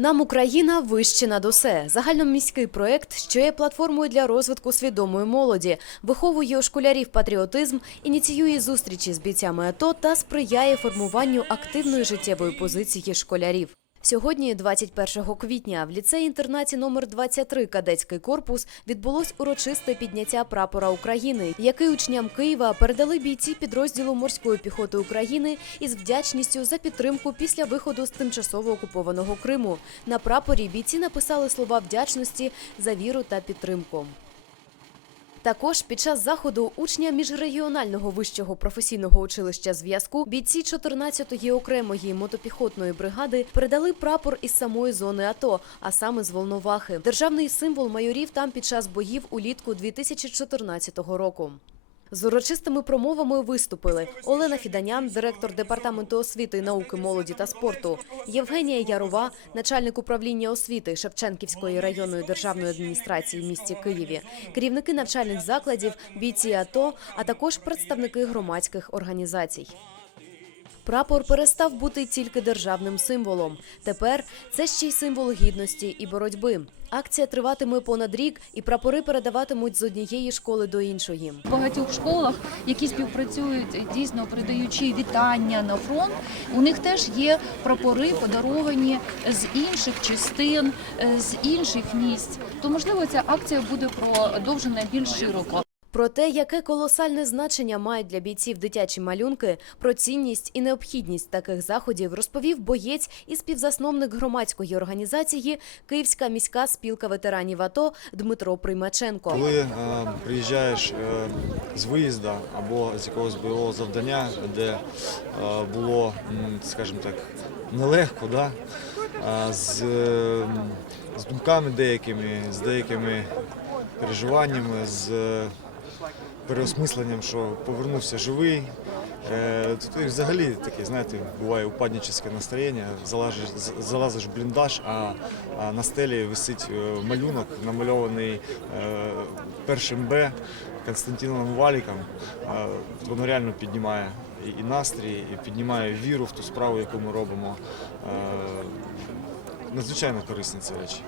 Нам Україна вище над усе. Загальноміський проект, що є платформою для розвитку свідомої молоді, виховує у школярів патріотизм, ініціює зустрічі з бійцями АТО та сприяє формуванню активної життєвої позиції школярів. Сьогодні, 21 квітня, в ліцеї-інтернаті номер 23 кадетський корпус відбулось урочисте підняття прапора України, який учням Києва передали бійці підрозділу морської піхоти України із вдячністю за підтримку після виходу з тимчасово окупованого Криму. На прапорі бійці написали слова вдячності за віру та підтримку. Також під час заходу учня міжрегіонального вищого професійного училища зв'язку бійці 14-ї окремої мотопіхотної бригади передали прапор із самої зони АТО, а саме з Волновахи. Державний символ майорів там під час боїв улітку 2014 року. З урочистими промовами виступили Олена Фіданян, директор департаменту освіти, науки, молоді та спорту, Євгенія Ярова, начальник управління освіти Шевченківської районної державної адміністрації в місті Києві, керівники навчальних закладів, бійці АТО, а також представники громадських організацій. Прапор перестав бути тільки державним символом. Тепер це ще й символ гідності і боротьби. Акція триватиме понад рік, і прапори передаватимуть з однієї школи до іншої. В багатьох школах, які співпрацюють дійсно передаючи вітання на фронт, у них теж є прапори подаровані з інших частин, е, з інших місць. То можливо ця акція буде продовжена більш широко. Про те, яке колосальне значення мають для бійців дитячі малюнки, про цінність і необхідність таких заходів розповів боєць і співзасновник громадської організації Київська міська спілка ветеранів АТО Дмитро Приймаченко. Коли е, приїжджаєш е, з виїзду або з якогось бойового завдання, де е, було, скажімо так, нелегко, да? а з, е, з думками деякими, з деякими переживаннями, з е, переосмисленням, що повернувся живий. Е, Тут взагалі таке, знаєте, буває упадническе настроєння, залазиш, залазиш в бліндаж, а, на стелі висить е, малюнок, намальований е, першим Б Константином Валіком. Воно реально піднімає і- настрій, і піднімає віру в ту справу, яку ми робимо. Надзвичайно корисні ці речі.